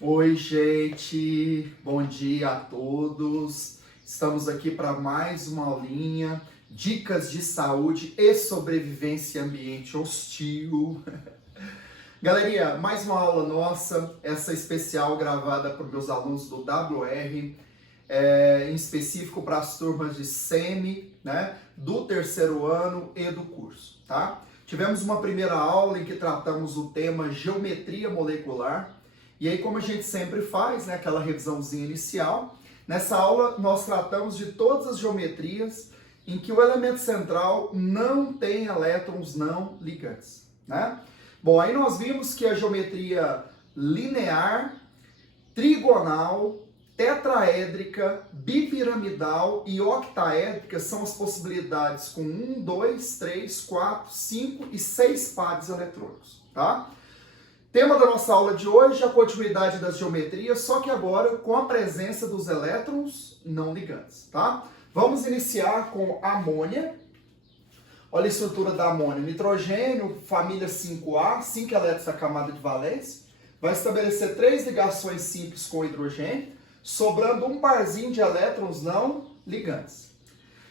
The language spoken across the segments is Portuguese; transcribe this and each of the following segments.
Oi, gente, bom dia a todos. Estamos aqui para mais uma aulinha, dicas de saúde e sobrevivência em ambiente hostil. Galerinha, mais uma aula nossa, essa especial gravada por meus alunos do WR, em específico para as turmas de semi, né, do terceiro ano e do curso, tá? Tivemos uma primeira aula em que tratamos o tema geometria molecular. E aí, como a gente sempre faz, né, aquela revisãozinha inicial, nessa aula nós tratamos de todas as geometrias em que o elemento central não tem elétrons não ligantes, né? Bom, aí nós vimos que a geometria linear, trigonal, tetraédrica, bipiramidal e octaédrica são as possibilidades com 1, 2, 3, 4, 5 e 6 pares eletrônicos, tá? Tema da nossa aula de hoje é a continuidade das geometrias, só que agora com a presença dos elétrons não ligantes, tá? Vamos iniciar com amônia. Olha a estrutura da amônia. Nitrogênio, família 5A, 5 elétrons na camada de valência. Vai estabelecer 3 ligações simples com hidrogênio, sobrando um parzinho de elétrons não ligantes.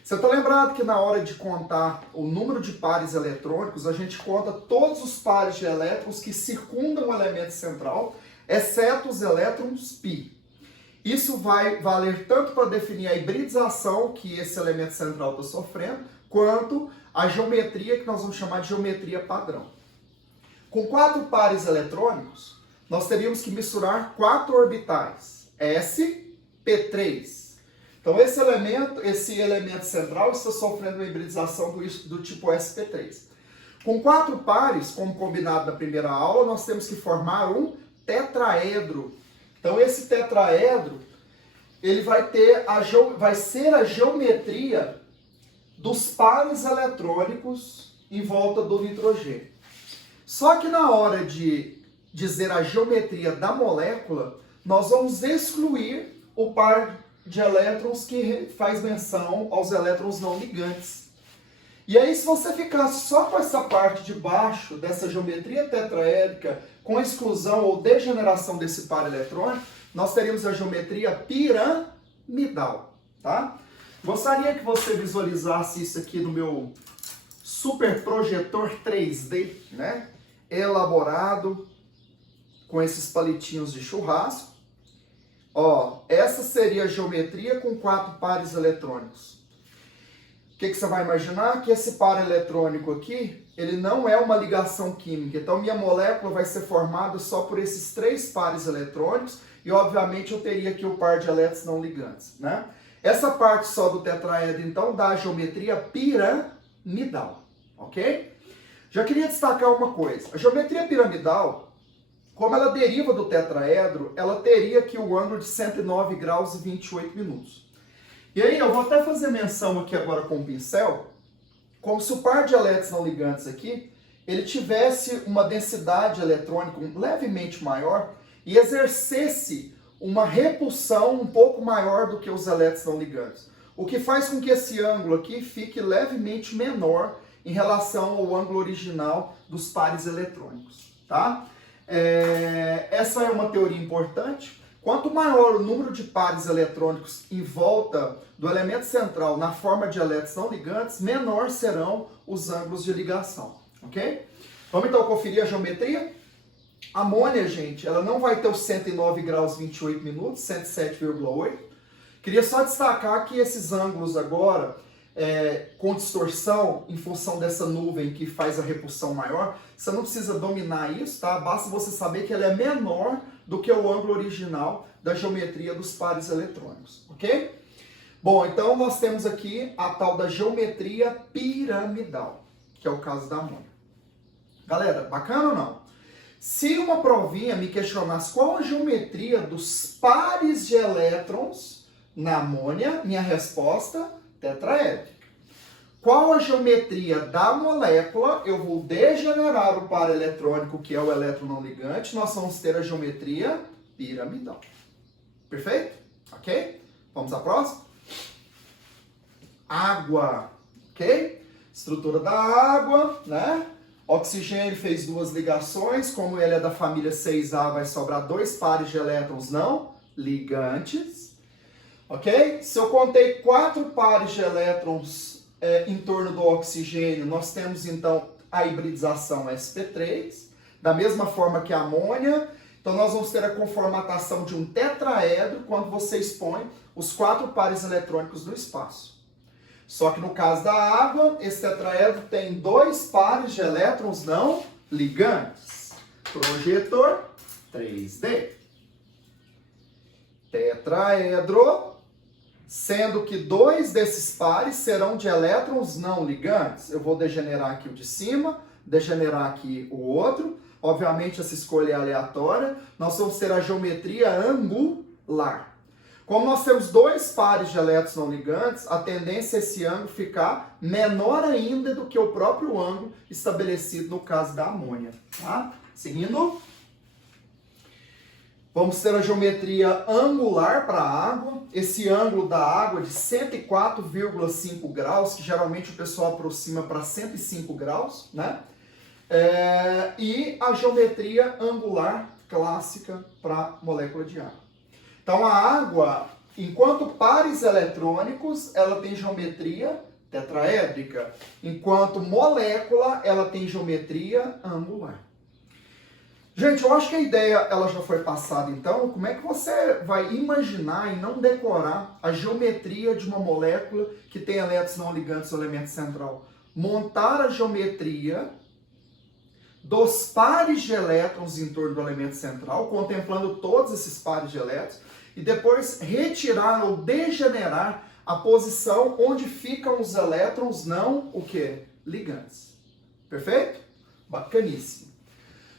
Você está lembrado que na hora de contar o número de pares eletrônicos, a gente conta todos os pares de elétrons que circundam o elemento central, exceto os elétrons π. Isso vai valer tanto para definir a hibridização que esse elemento central está sofrendo, quanto a geometria que nós vamos chamar de geometria padrão. Com 4 pares eletrônicos, nós teríamos que misturar 4 orbitais, sp3. Então esse elemento central está sofrendo uma hibridização do tipo sp3. Com 4 pares, como combinado na primeira aula, nós temos que formar um tetraedro. Então esse tetraedro, ele vai ser a geometria dos pares eletrônicos em volta do nitrogênio. Só que na hora de dizer a geometria da molécula, nós vamos excluir o par de elétrons que faz menção aos elétrons não ligantes. E aí, se você ficasse só com essa parte de baixo dessa geometria tetraédrica, com a exclusão ou degeneração desse par eletrônico, nós teríamos a geometria piramidal, tá? Gostaria que você visualizasse isso aqui no meu super projetor 3D, né? Elaborado com esses palitinhos de churrasco. Ó, essa seria a geometria com 4 pares eletrônicos. O que você vai imaginar? Que esse par eletrônico aqui, ele não é uma ligação química. Então, minha molécula vai ser formada só por esses 3 pares eletrônicos e, obviamente, eu teria aqui o par de elétrons não ligantes, né? Essa parte só do tetraedro, então, dá a geometria piramidal, ok? Já queria destacar uma coisa. A geometria piramidal, como ela deriva do tetraedro, ela teria aqui o ângulo de 109 graus e 28 minutos. E aí eu vou até fazer menção aqui agora com o pincel, como se o par de elétrons não ligantes aqui, ele tivesse uma densidade eletrônica levemente maior e exercesse uma repulsão um pouco maior do que os elétrons não ligantes. O que faz com que esse ângulo aqui fique levemente menor em relação ao ângulo original dos pares eletrônicos, tá? Essa é uma teoria importante. Quanto maior o número de pares eletrônicos em volta do elemento central na forma de elétrons não ligantes, menor serão os ângulos de ligação, ok? Vamos então conferir a geometria? A amônia, gente, ela não vai ter os 109 graus e 28 minutos, 107,8. Queria só destacar que esses ângulos agora, com distorção, em função dessa nuvem que faz a repulsão maior, você não precisa dominar isso, tá? Basta você saber que ela é menor do que o ângulo original da geometria dos pares eletrônicos, ok? Bom, então nós temos aqui a tal da geometria piramidal, que é o caso da amônia. Galera, bacana ou não? Se uma provinha me questionasse qual a geometria dos pares de elétrons na amônia, minha resposta, tetraédrica. Qual a geometria da molécula? Eu vou degenerar o par eletrônico, que é o elétron não ligante, nós vamos ter a geometria piramidal. Perfeito? Ok? Vamos à próxima? Água. Ok? Estrutura da água, né? Oxigênio fez duas ligações, como ele é da família 6A, vai sobrar dois pares de elétrons não ligantes. Ok? Se eu contei 4 pares de elétrons em torno do oxigênio, nós temos então a hibridização sp3, da mesma forma que a amônia. Então nós vamos ter a conformatação de um tetraedro quando você expõe os 4 pares eletrônicos no espaço. Só que no caso da água, esse tetraedro tem 2 pares de elétrons não ligantes. Projetor 3D. Tetraedro, sendo que 2 desses pares serão de elétrons não ligantes. Eu vou degenerar aqui o de cima, degenerar aqui o outro. Obviamente essa escolha é aleatória. Nós vamos ter a geometria angular. Como nós temos 2 pares de elétrons não ligantes, a tendência é esse ângulo ficar menor ainda do que o próprio ângulo estabelecido no caso da amônia. Tá? Seguindo. Vamos ter a geometria angular para a água. Esse ângulo da água é de 104,5 graus, que geralmente o pessoal aproxima para 105 graus, né? E a geometria angular clássica para a molécula de água. Então a água, enquanto pares eletrônicos, ela tem geometria tetraédrica. Enquanto molécula, ela tem geometria angular. Gente, eu acho que a ideia ela já foi passada, então. Como é que você vai imaginar e não decorar a geometria de uma molécula que tem elétrons não ligantes no elemento central? Montar a geometria dos pares de elétrons em torno do elemento central, contemplando todos esses pares de elétrons, e depois retirar ou degenerar a posição onde ficam os elétrons não, o quê? Ligantes. Perfeito? Bacaníssimo.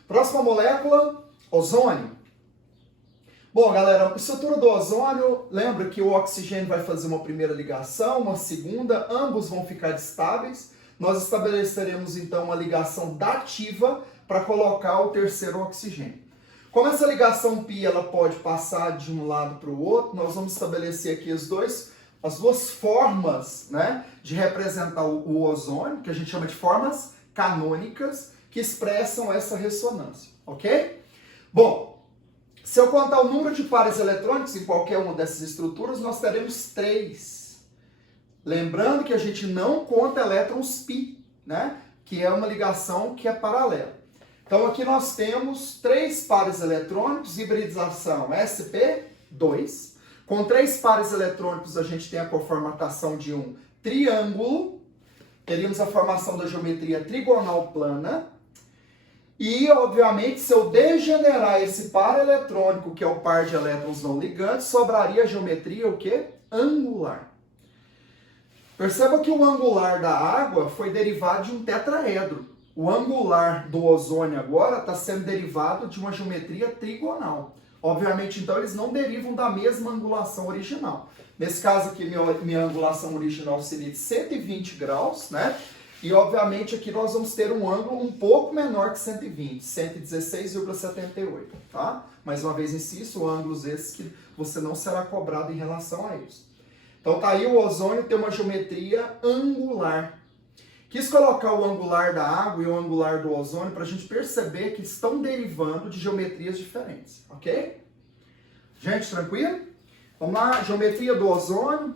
Próxima molécula, ozônio. Bom, galera, a estrutura do ozônio, lembra que o oxigênio vai fazer uma primeira ligação, uma segunda, ambos vão ficar estáveis. Nós estabeleceremos então uma ligação dativa para colocar o terceiro oxigênio. Como essa ligação π ela pode passar de um lado para o outro, nós vamos estabelecer aqui as duas formas, né, de representar o ozônio, que a gente chama de formas canônicas, que expressam essa ressonância, ok? Bom, se eu contar o número de pares eletrônicos em qualquer uma dessas estruturas, nós teremos 3. Lembrando que a gente não conta elétrons π, né, que é uma ligação que é paralela. Então aqui nós temos 3 pares eletrônicos, hibridização sp2. Com 3 pares eletrônicos a gente tem a conformatação de um triângulo. Teríamos a formação da geometria trigonal plana. E, obviamente, se eu degenerar esse par eletrônico, que é o par de elétrons não ligantes, sobraria a geometria o quê? Angular. Perceba que o angular da água foi derivado de um tetraedro. O angular do ozônio agora está sendo derivado de uma geometria trigonal. Obviamente, então, eles não derivam da mesma angulação original. Nesse caso aqui, minha angulação original seria de 120 graus, né? E, obviamente, aqui nós vamos ter um ângulo um pouco menor que 120, 116,78, tá? Mais uma vez, insisto, ângulos esses que você não será cobrado em relação a isso. Então, tá aí o ozônio tem uma geometria angular. Quis colocar o angular da água e o angular do ozônio para a gente perceber que estão derivando de geometrias diferentes, ok? Gente, tranquilo? Vamos lá, geometria do ozônio.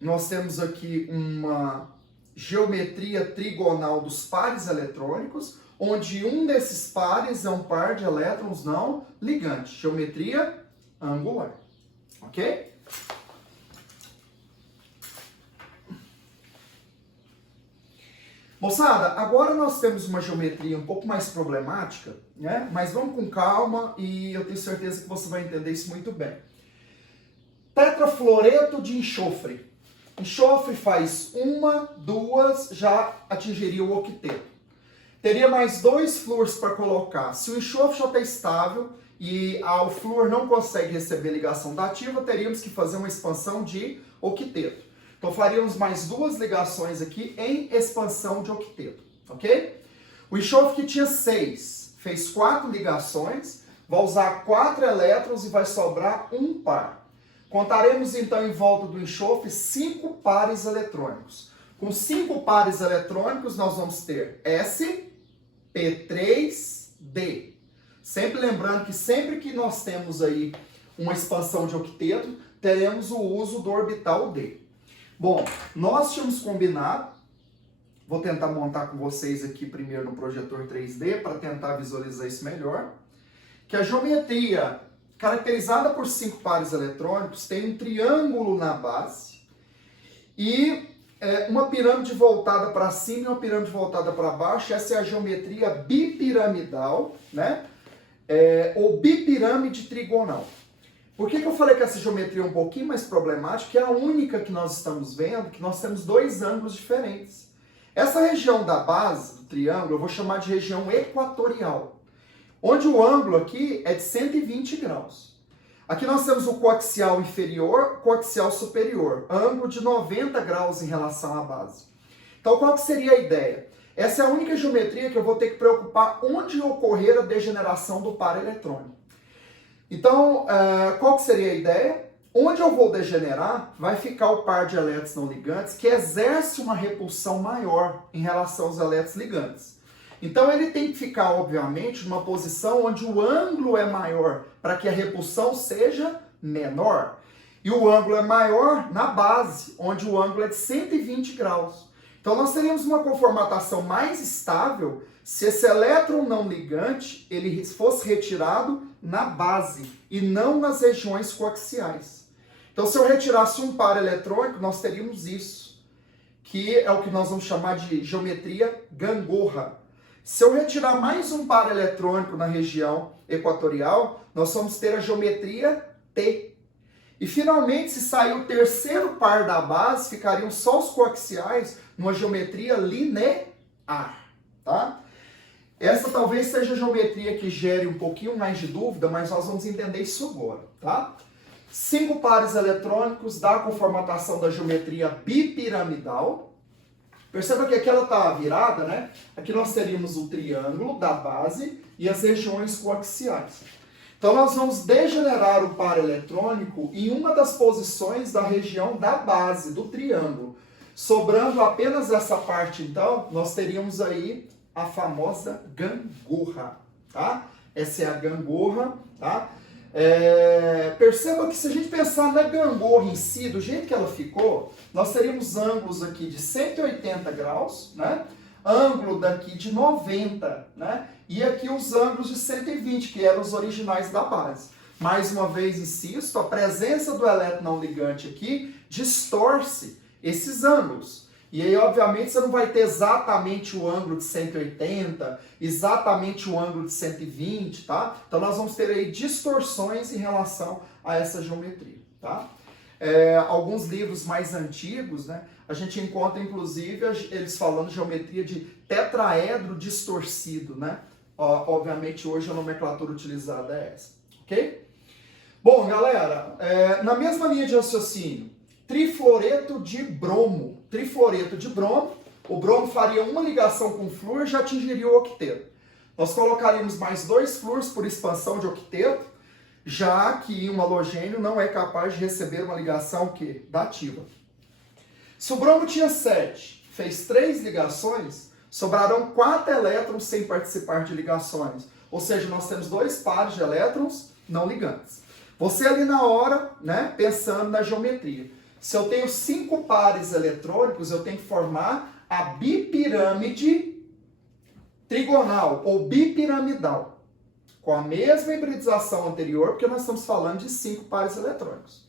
Nós temos aqui uma geometria trigonal dos pares eletrônicos, onde um desses pares é um par de elétrons não ligantes. Geometria angular, ok? Moçada, agora nós temos uma geometria um pouco mais problemática, né? Mas vamos com calma e eu tenho certeza que você vai entender isso muito bem. Tetrafluoreto de enxofre. Enxofre faz 1, 2, já atingiria o octeto. Teria mais 2 flúores para colocar. Se o enxofre já está estável e o flúor não consegue receber ligação dativa, teríamos que fazer uma expansão de octeto. Então faríamos mais 2 ligações aqui em expansão de octeto, ok? O enxofre que tinha 6, fez 4 ligações, vai usar 4 elétrons e vai sobrar um par. Contaremos então em volta do enxofre 5 pares eletrônicos. Com 5 pares eletrônicos nós vamos ter S, P3D. Sempre lembrando que sempre que nós temos aí uma expansão de octeto, teremos o uso do orbital D. Bom, nós tínhamos combinado, vou tentar montar com vocês aqui primeiro no projetor 3D para tentar visualizar isso melhor, que a geometria caracterizada por 5 pares eletrônicos tem um triângulo na base e uma pirâmide voltada para cima e uma pirâmide voltada para baixo. Essa é a geometria bipiramidal, né? Ou bipirâmide trigonal. Por que eu falei que essa geometria é um pouquinho mais problemática? Que é a única que nós estamos vendo, que nós temos dois ângulos diferentes. Essa região da base do triângulo eu vou chamar de região equatorial, onde o ângulo aqui é de 120 graus. Aqui nós temos o coaxial inferior, coaxial superior, ângulo de 90 graus em relação à base. Então qual que seria a ideia? Essa é a única geometria que eu vou ter que preocupar onde ocorrer a degeneração do par eletrônico. Então, qual que seria a ideia? Onde eu vou degenerar, vai ficar o par de elétrons não ligantes que exerce uma repulsão maior em relação aos elétrons ligantes. Então, ele tem que ficar, obviamente, numa posição onde o ângulo é maior, para que a repulsão seja menor. E o ângulo é maior na base, onde o ângulo é de 120 graus. Então, nós teríamos uma conformatação mais estável se esse elétron não ligante ele fosse retirado na base e não nas regiões coaxiais. Então, se eu retirasse um par eletrônico, nós teríamos isso, que é o que nós vamos chamar de geometria gangorra. Se eu retirar mais um par eletrônico na região equatorial, nós vamos ter a geometria T. E, finalmente, se sair o terceiro par da base, ficariam só os coaxiais numa geometria linear. Tá? Essa talvez seja a geometria que gere um pouquinho mais de dúvida, mas nós vamos entender isso agora. Tá? 5 pares eletrônicos dá a conformatação da geometria bipiramidal. Perceba que aqui ela está virada, né? Aqui nós teríamos o triângulo da base e as regiões coaxiais. Então nós vamos degenerar o par eletrônico em uma das posições da região da base do triângulo. Sobrando apenas essa parte, então, nós teríamos aí a famosa gangorra, tá? Essa é a gangorra, tá? Perceba que se a gente pensar na gangorra em si, do jeito que ela ficou, nós teríamos ângulos aqui de 180 graus, né? Ângulo daqui de 90, né? E aqui os ângulos de 120, que eram os originais da base. Mais uma vez, insisto, a presença do elétron não ligante aqui distorce esses ângulos. E aí, obviamente, você não vai ter exatamente o ângulo de 180, exatamente o ângulo de 120, tá? Então, nós vamos ter aí distorções em relação a essa geometria, tá? Alguns livros mais antigos, né? A gente encontra, inclusive, eles falando geometria de tetraedro distorcido, né? Obviamente, hoje a nomenclatura utilizada é essa, ok? Bom, galera, na mesma linha de raciocínio, trifluoreto de bromo. Trifluoreto de bromo, o bromo faria uma ligação com o flúor e já atingiria o octeto. Nós colocaríamos mais 2 flúores por expansão de octeto, já que um halogênio não é capaz de receber uma ligação dativa. Se o bromo tinha 7, fez 3 ligações, sobrarão 4 elétrons sem participar de ligações. Ou seja, nós temos 2 pares de elétrons não ligantes. Você ali na hora, né, pensando na geometria. Se eu tenho 5 pares eletrônicos, eu tenho que formar a bipirâmide trigonal ou bipiramidal, com a mesma hibridização anterior, porque nós estamos falando de 5 pares eletrônicos.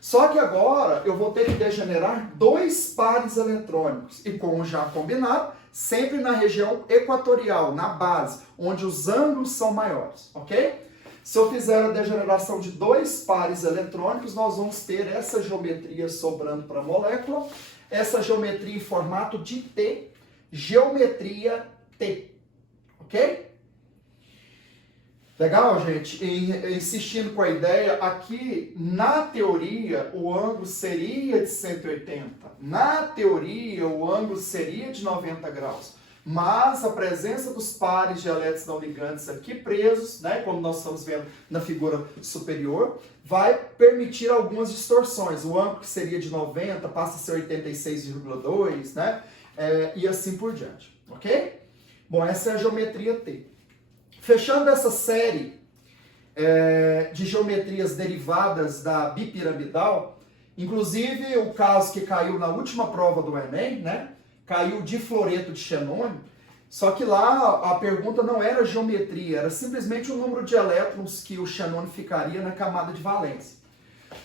Só que agora eu vou ter que degenerar 2 pares eletrônicos, e como já combinado, sempre na região equatorial, na base, onde os ângulos são maiores, ok? Se eu fizer a degeneração de 2 pares eletrônicos, nós vamos ter essa geometria sobrando para a molécula, essa geometria em formato de T, geometria T, ok? Legal, gente? Insistindo com a ideia, aqui na teoria o ângulo seria de 180, na teoria o ângulo seria de 90 graus. Mas a presença dos pares de elétrons não ligantes aqui presos, né, como nós estamos vendo na figura superior, vai permitir algumas distorções. O ângulo que seria de 90 passa a ser 86,2, né, e assim por diante, ok? Bom, essa é a geometria T. Fechando essa série de geometrias derivadas da bipiramidal, inclusive o caso que caiu na última prova do Enem, né? Caiu de fluoreto de xenônio, só que lá a pergunta não era geometria, era simplesmente o número de elétrons que o xenônio ficaria na camada de valência.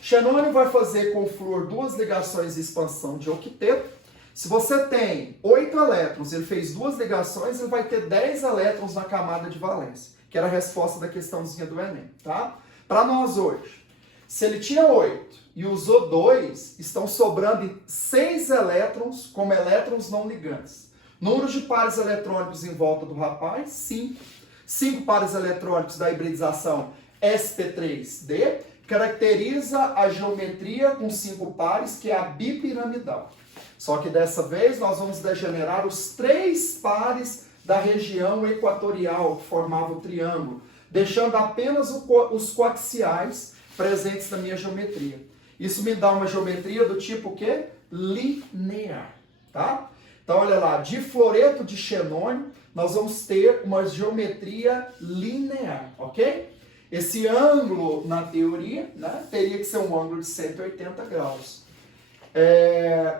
Xenônio vai fazer com o flúor 2 ligações de expansão de octeto. Se você tem 8 elétrons, ele fez 2 ligações, ele vai ter 10 elétrons na camada de valência, que era a resposta da questãozinha do Enem, tá? Para nós hoje, se ele tinha 8 e usou 2, estão sobrando 6 elétrons como elétrons não ligantes. Número de pares eletrônicos em volta do rapaz, 5. 5 pares eletrônicos da hibridização sp3d, caracteriza a geometria com 5 pares, que é a bipiramidal. Só que dessa vez nós vamos degenerar os 3 pares da região equatorial que formava o triângulo, deixando apenas os coaxiais presentes na minha geometria. Isso me dá uma geometria do tipo o quê? Linear, tá? Então olha lá, de fluoreto de xenônio, nós vamos ter uma geometria linear, ok? Esse ângulo, na teoria, né, teria que ser um ângulo de 180 graus.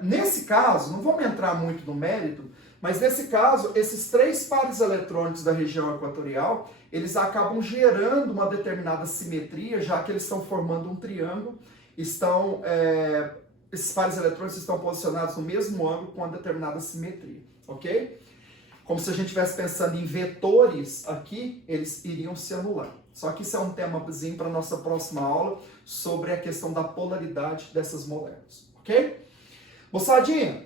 Nesse caso, não vamos entrar muito no mérito, mas nesse caso, esses 3 pares eletrônicos da região equatorial, eles acabam gerando uma determinada simetria, já que eles estão formando um triângulo, esses pares eletrônicos estão posicionados no mesmo ângulo com uma determinada simetria, ok? Como se a gente estivesse pensando em vetores aqui, eles iriam se anular. Só que isso é um temazinho para a nossa próxima aula sobre a questão da polaridade dessas moléculas, ok? Moçadinha,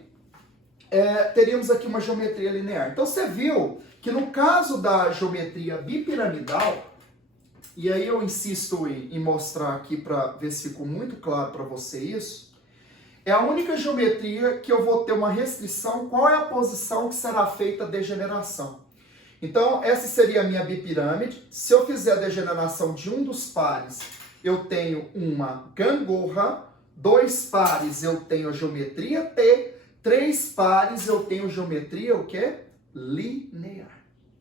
teríamos aqui uma geometria linear. Então você viu que no caso da geometria bipiramidal, e aí eu insisto em mostrar aqui para ver se ficou muito claro para você isso, é a única geometria que eu vou ter uma restrição, qual é a posição que será feita a degeneração. Então, essa seria a minha bipirâmide. Se eu fizer a degeneração de um dos pares, eu tenho uma gangorra, 2 pares eu tenho a geometria T, 3 pares eu tenho geometria o quê? Linear,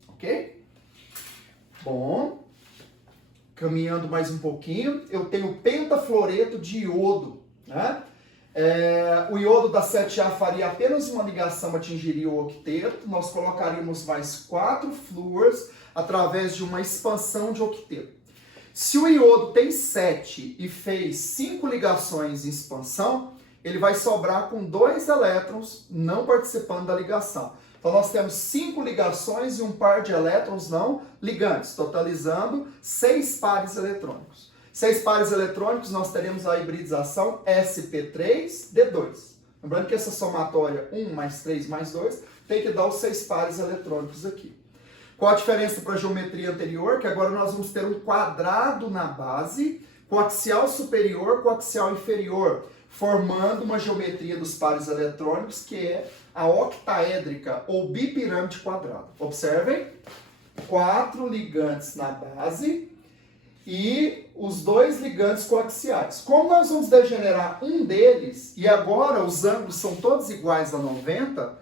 ok? Bom, caminhando mais um pouquinho, eu tenho pentafluoreto de iodo, né? O iodo da 7A faria apenas uma ligação, atingiria o octeto. Nós colocaríamos mais 4 flúors através de uma expansão de octeto. Se o iodo tem 7 e fez 5 ligações em expansão, ele vai sobrar com 2 elétrons não participando da ligação. Então nós temos 5 ligações e um par de elétrons não ligantes, totalizando 6 pares eletrônicos. 6 pares eletrônicos, nós teremos a hibridização sp3d2. Lembrando que essa somatória 1 mais 3 mais 2 tem que dar os 6 pares eletrônicos aqui. Qual a diferença para a geometria anterior? Que agora nós vamos ter um quadrado na base, coaxial superior, coaxial inferior, formando uma geometria dos pares eletrônicos que é a octaédrica ou bipirâmide quadrada. Observem, 4 ligantes na base e os 2 ligantes coaxiais. Como nós vamos degenerar um deles, e agora os ângulos são todos iguais a 90,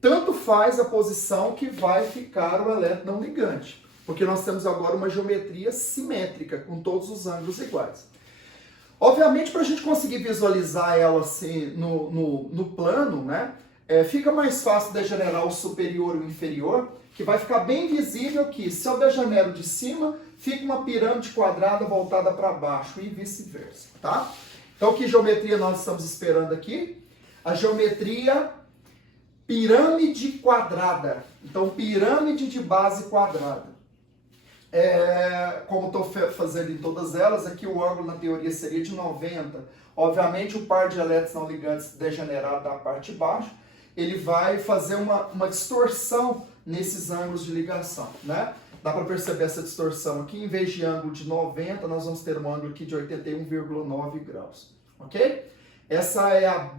tanto faz a posição que vai ficar o elétron não ligante, porque nós temos agora uma geometria simétrica, com todos os ângulos iguais. Obviamente, para a gente conseguir visualizar ela assim no plano, né, fica mais fácil degenerar o superior e o inferior, que vai ficar bem visível que, se eu degenero de cima, fica uma pirâmide quadrada voltada para baixo e vice-versa, tá? Então, que geometria nós estamos esperando aqui? A geometria pirâmide quadrada. Então, pirâmide de base quadrada. Como estou fazendo em todas elas, aqui o ângulo na teoria seria de 90. Obviamente, o par de elétrons não ligantes degenerado da parte de baixo, ele vai fazer uma distorção nesses ângulos de ligação, né? Dá para perceber essa distorção aqui. Em vez de ângulo de 90, nós vamos ter um ângulo aqui de 81,9 graus, ok? Essa é a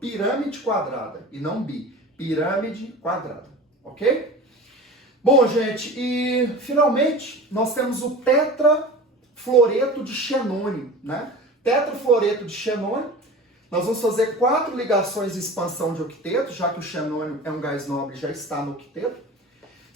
pirâmide quadrada, e não pirâmide quadrada, ok? Bom, gente, e finalmente nós temos o tetrafluoreto de xenônio, né? Tetrafluoreto de xenônio, nós vamos fazer 4 ligações de expansão de octeto, já que o xenônio é um gás nobre, já está no octeto.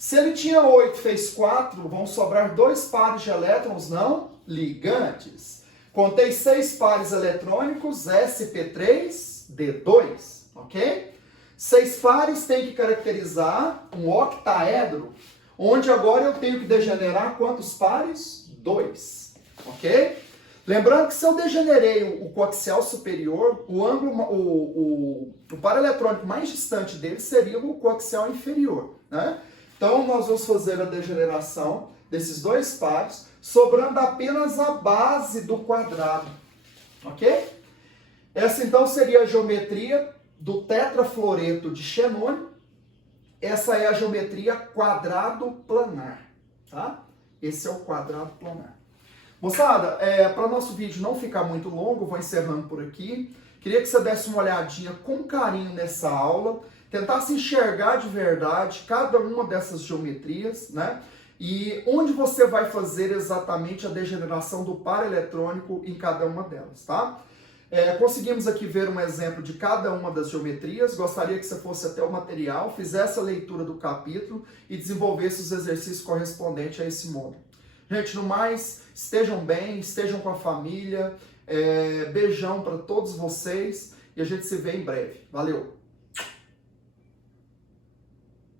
Se ele tinha 8, fez 4, vão sobrar 2 pares de elétrons não ligantes. Contei 6 pares eletrônicos, sp3d2, ok? 6 pares tem que caracterizar um octaedro, onde agora eu tenho que degenerar quantos pares? 2, ok? Lembrando que se eu degenerei o coaxial superior, o ângulo, o par eletrônico mais distante dele seria o coaxial inferior, né? Então nós vamos fazer a degeneração desses 2 pares, sobrando apenas a base do quadrado, ok? Essa então seria a geometria do tetrafluoreto de xenônio. Essa é a geometria quadrado planar, tá? Esse é o quadrado planar. Moçada, para o nosso vídeo não ficar muito longo, vou encerrando por aqui. Queria que você desse uma olhadinha com carinho nessa aula, tentasse enxergar de verdade cada uma dessas geometrias, né? E onde você vai fazer exatamente a degeneração do par eletrônico em cada uma delas, tá? Conseguimos aqui ver um exemplo de cada uma das geometrias. Gostaria que você fosse até o material, fizesse a leitura do capítulo e desenvolvesse os exercícios correspondentes a esse módulo. Gente, no mais, estejam bem, estejam com a família. Beijão para todos vocês e a gente se vê em breve. Valeu!